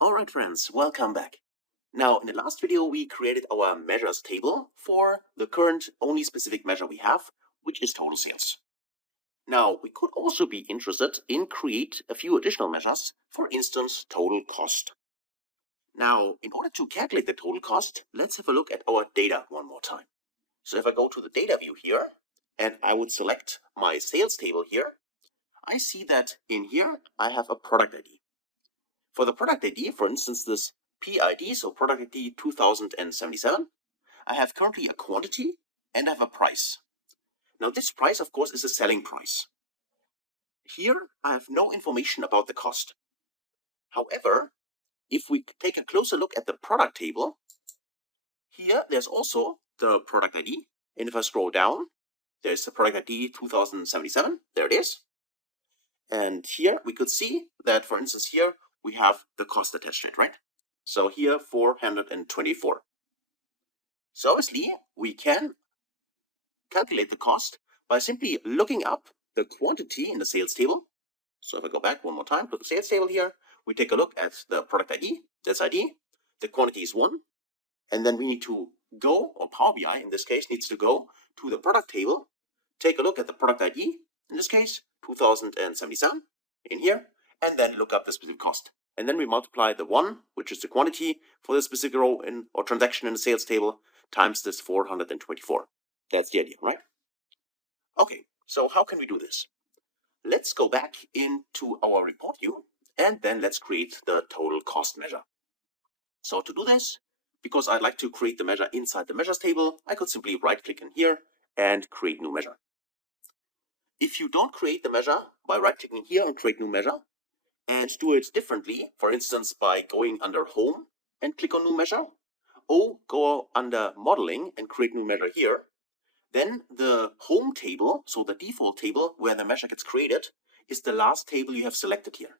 Alright friends, welcome back. Now in the last video we created our measures table for the current only specific measure we have, which is total sales. Now we could also be interested in create a few additional measures, for instance total cost. Now in order to calculate the total cost, let's have a look at our data one more time. So if I go to the data view here and I would select my sales table here, I see that in here I have a product ID. For the product ID, for instance, this PID, so product ID 2077, I have currently a quantity and I have a price. Now this price, of course, is a selling price. Here, I have no information about the cost. However, if we take a closer look at the product table, here there's also the product ID. And if I scroll down, there's the product ID 2077. There it is. And here we could see that, for instance, here we have the cost attached to it, right? So here 424. So obviously we can calculate the cost by simply looking up the quantity in the sales table. So if I go back one more time to the sales table here, we take a look at the product ID, this ID, the quantity is 1, and then we need to go, or Power BI in this case needs to go to the product table, take a look at the product ID, in this case 2077 in here, and then look up the specific cost. And then we multiply the 1, which is the quantity for the specific row in or transaction in the sales table, times this 424. That's the idea, right? Okay, so how can we do this? Let's go back into our report view and then let's create the total cost measure. So to do this, because I'd like to create the measure inside the measures table, I could simply right click in here and create new measure. If you don't create the measure by right clicking here and create new measure, and do it differently, for instance by going under home and click on new measure, or go under modeling and create new measure here, then the home table, so the default table where the measure gets created, is the last table you have selected here.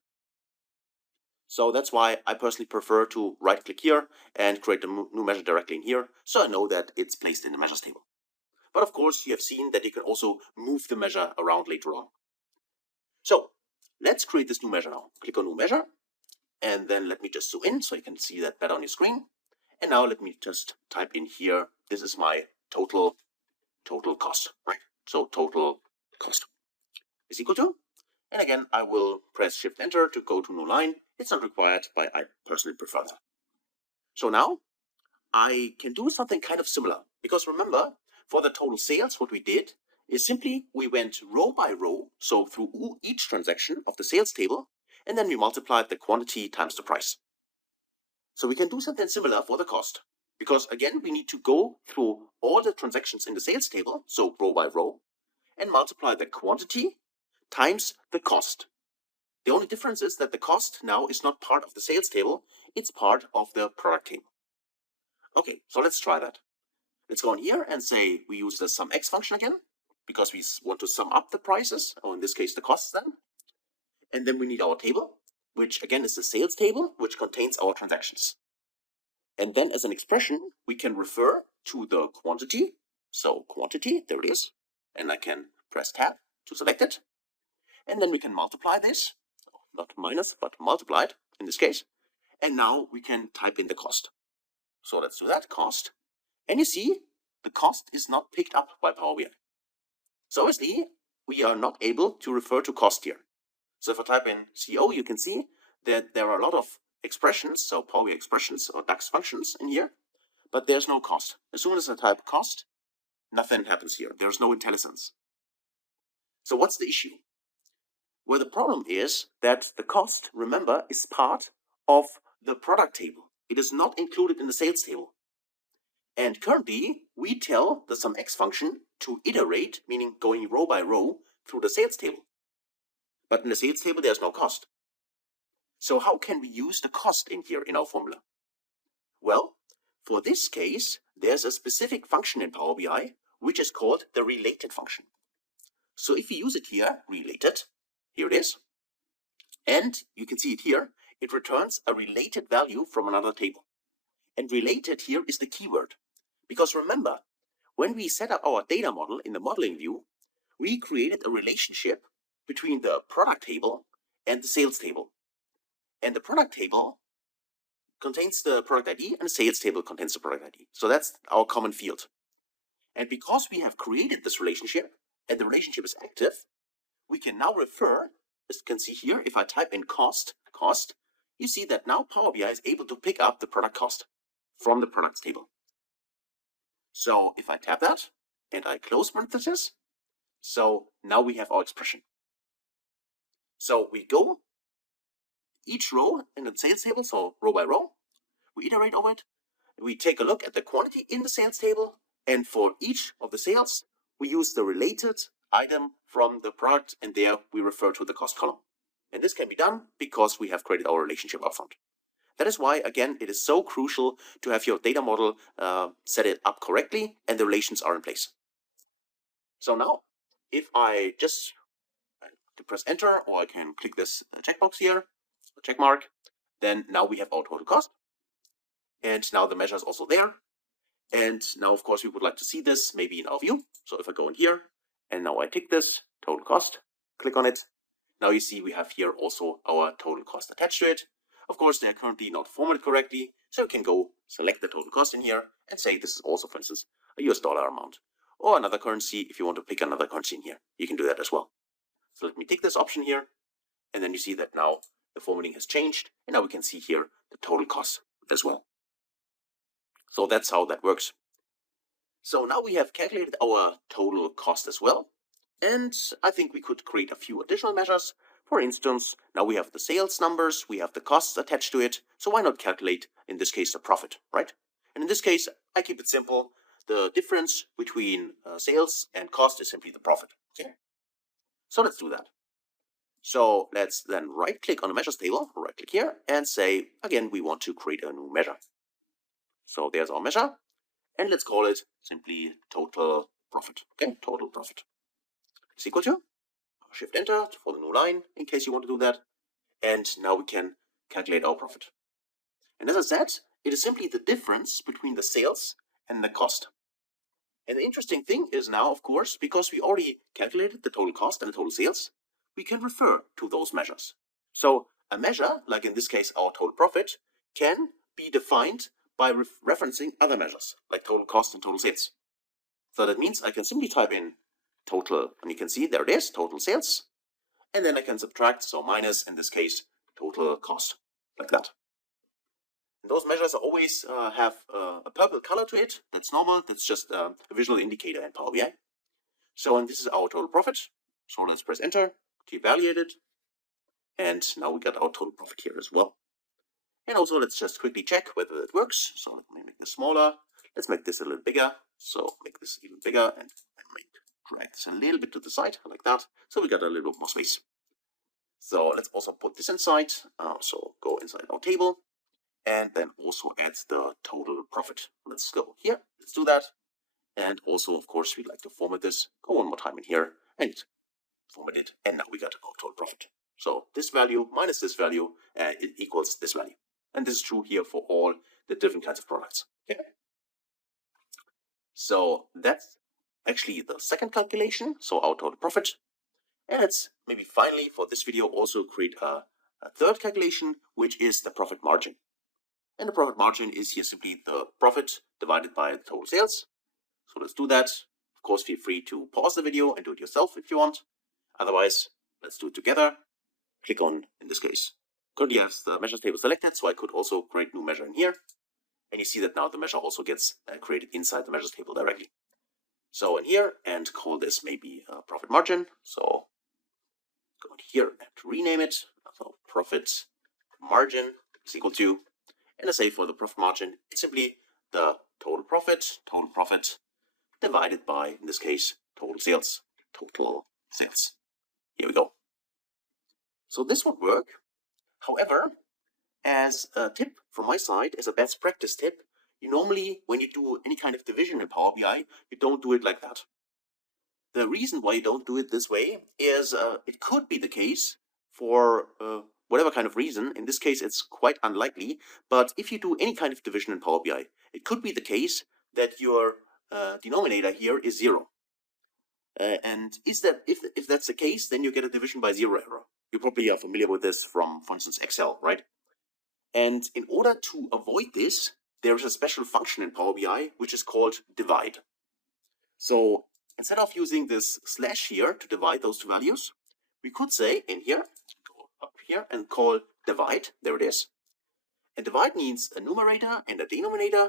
So that's why I personally prefer to right click here and create a new measure directly in here, so I know that it's placed in the measures table. But of course you have seen that you can also move the measure around later on. So let's create this new measure now. Click on new measure, and then let me just zoom in so you can see that better on your screen. And now let me just type in here, this is my total cost, right? So total cost is equal to, and again I will press Shift Enter to go to new line. It's not required, but I personally prefer that. So now I can do something kind of similar, because remember, for the total sales, what we did is simply we went row by row, so through each transaction of the sales table, and then we multiplied the quantity times the price. So we can do something similar for the cost, because again we need to go through all the transactions in the sales table, so row by row, and multiply the quantity times the cost. The only difference is that the cost now is not part of the sales table, it's part of the product table. Okay, so let's try that. Let's go in here and say we use the SUMX function again, because we want to sum up the prices, or in this case the costs then. And then we need our table, which again is the sales table, which contains our transactions. And then as an expression, we can refer to the quantity. So quantity, there it is. And I can press tab to select it. And then we can multiply this, not minus, but multiply it in this case. And now we can type in the cost. So let's do that, cost. And you see, the cost is not picked up by Power BI. So obviously, we are not able to refer to cost here. So if I type in CO, you can see that there are a lot of expressions, so Power BI expressions or DAX functions in here, but there's no cost. As soon as I type cost, nothing happens here. There's no IntelliSense. So what's the issue? Well, the problem is that the cost, remember, is part of the product table. It is not included in the sales table. And currently, we tell the SUMX function to iterate, meaning going row by row through the sales table. But in the sales table, there's no cost. So how can we use the cost in here in our formula? Well, for this case, there's a specific function in Power BI, which is called the related function. So if you use it here, related, here it is, and you can see it here, it returns a related value from another table. And related here is the keyword. Because remember, when we set up our data model in the modeling view, we created a relationship between the product table and the sales table. And the product table contains the product ID and the sales table contains the product ID. So that's our common field. And because we have created this relationship and the relationship is active, we can now refer, as you can see here, if I type in cost, you see that now Power BI is able to pick up the product cost from the products table. So if I tap that and I close parentheses, so now we have our expression. So we go each row in the sales table, so row by row, we iterate over it, we take a look at the quantity in the sales table, and for each of the sales, we use the related item from the product, and there we refer to the cost column. And this can be done because we have created our relationship upfront. That is why, again, it is so crucial to have your data model set it up correctly and the relations are in place. So now, if I just press enter, or I can click this checkbox here, check mark, then now we have our total cost. And now the measure is also there. And now, of course, we would like to see this maybe in our view. So if I go in here, and now I tick this, total cost, click on it. Now you see we have here also our total cost attached to it. Of course, they are currently not formatted correctly. So you can go select the total cost in here and say this is also, for instance, a US dollar amount. Or another currency. If you want to pick another currency in here, you can do that as well. So let me tick this option here. And then you see that now the formatting has changed. And now we can see here the total cost as well. So that's how that works. So now we have calculated our total cost as well. And I think we could create a few additional measures. For instance, now we have the sales numbers, we have the costs attached to it. So why not calculate, in this case, the profit, right? And in this case, I keep it simple. The difference between sales and cost is simply the profit. Okay? So let's do that. So let's then right click on the measures table, right click here, and say, again, we want to create a new measure. So there's our measure, and let's call it simply total profit. Okay, total profit is equal to Shift Enter for the new line in case you want to do that. And now we can calculate our profit. And as I said, it is simply the difference between the sales and the cost. And the interesting thing is now, of course, because we already calculated the total cost and the total sales, we can refer to those measures. So a measure, like in this case our total profit, can be defined by referencing other measures, like total cost and total sales. So that means I can simply type in total, and you can see there it is, total sales. And then I can subtract, so minus, in this case, total cost, like that. And those measures always have a purple color to it. That's normal. That's just a visual indicator in Power BI. So, and this is our total profit. So let's press enter to evaluate it. And now we got our total profit here as well. And also let's just quickly check whether it works. So let me make this smaller. Let's make this a little bigger. So make this even bigger and drag this a little bit to the side like that. So we got a little bit more space. So let's also put this inside. So go inside our table and then also add the total profit. Let's go here. Let's do that. And also, of course, we'd like to format this. Go one more time in here and format it. And now we got our total profit. So this value minus this value, it equals this value. And this is true here for all the different kinds of products. Okay. So that's actually the second calculation. So our total profit. And let's maybe finally for this video also create a third calculation, which is the profit margin. And the profit margin is here simply the profit divided by the total sales. So let's do that. Of course, feel free to pause the video and do it yourself if you want. Otherwise, let's do it together. Click on, in this case, currently I have the measures table selected, so I could also create new measure in here. And you see that now the measure also gets created inside the measures table directly. So in here, and call this maybe profit margin. So go in here and rename it. So profit margin is equal to, and I say for the profit margin, it's simply the total profit divided by, in this case, total sales. Here we go. So this would work. However, as a tip from my side, as a best practice tip, you normally, when you do any kind of division in Power BI, you don't do it like that. The reason why you don't do it this way is it could be the case for whatever kind of reason. In this case, it's quite unlikely. But if you do any kind of division in Power BI, it could be the case that your denominator here is 0. And if that's the case, then you get a division by 0 error. You probably are familiar with this from, for instance, Excel, right? And in order to avoid this, there is a special function in Power BI which is called divide. So instead of using this slash here to divide those two values, we could say in here, go up here and call divide. There it is. And divide means a numerator and a denominator,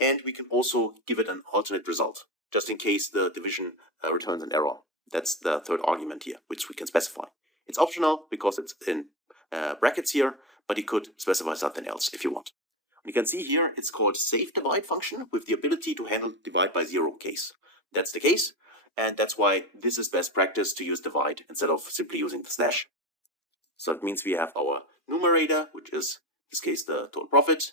and we can also give it an alternate result, just in case the division returns an error. That's the third argument here, which we can specify. It's optional because it's in brackets here, but you could specify something else if you want. You can see here it's called save divide function with the ability to handle divide by zero case. That's the case, and that's why this is best practice to use divide instead of simply using the slash. So it means we have our numerator, which is in this case the total profit.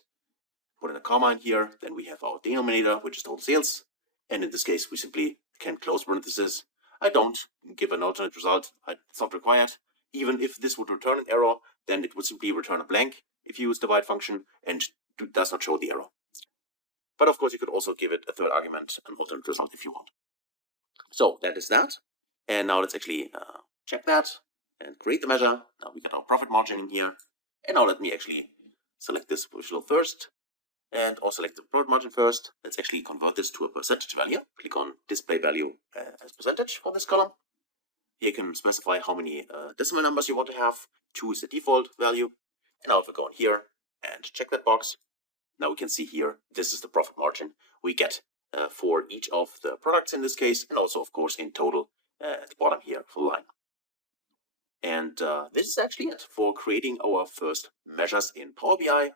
Put in a comma in here, then we have our denominator, which is total sales, and in this case we simply can close parentheses. I don't give an alternate result, it's not required. Even if this would return an error, then it would simply return a blank if you use divide function and does not show the error. But of course you could also give it a third argument, an alternate result if you want. So that is that. And now let's actually check that and create the measure. Now we got our profit margin in here. And now let me actually select this visual first and also select the profit margin first. Let's actually convert this to a percentage value. Click on display value as percentage for this column. Here you can specify how many decimal numbers you want to have. 2 is the default value. And now if we go in here and check that box, now we can see here, this is the profit margin we get for each of the products in this case, and also of course in total at the bottom here for the line. And this is actually it for creating our first measures in Power BI.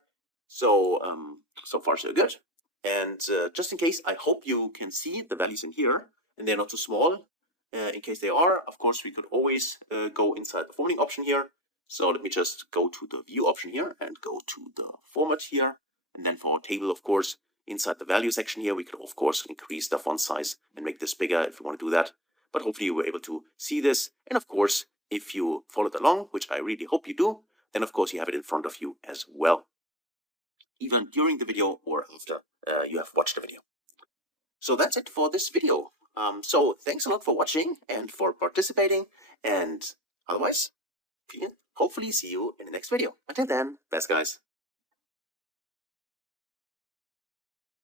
So, so far so good. And just in case, I hope you can see the values in here and they're not too small. In case they are, of course, we could always go inside the formatting option here. So let me just go to the view option here and go to the format here. And then for our table, of course, inside the value section here, we could, of course, increase the font size and make this bigger if you want to do that. But hopefully you were able to see this. And of course, if you followed along, which I really hope you do, then of course you have it in front of you as well, even during the video or after you have watched the video. So that's it for this video. So thanks a lot for watching and for participating. And otherwise, hopefully see you in the next video. Until then, best guys.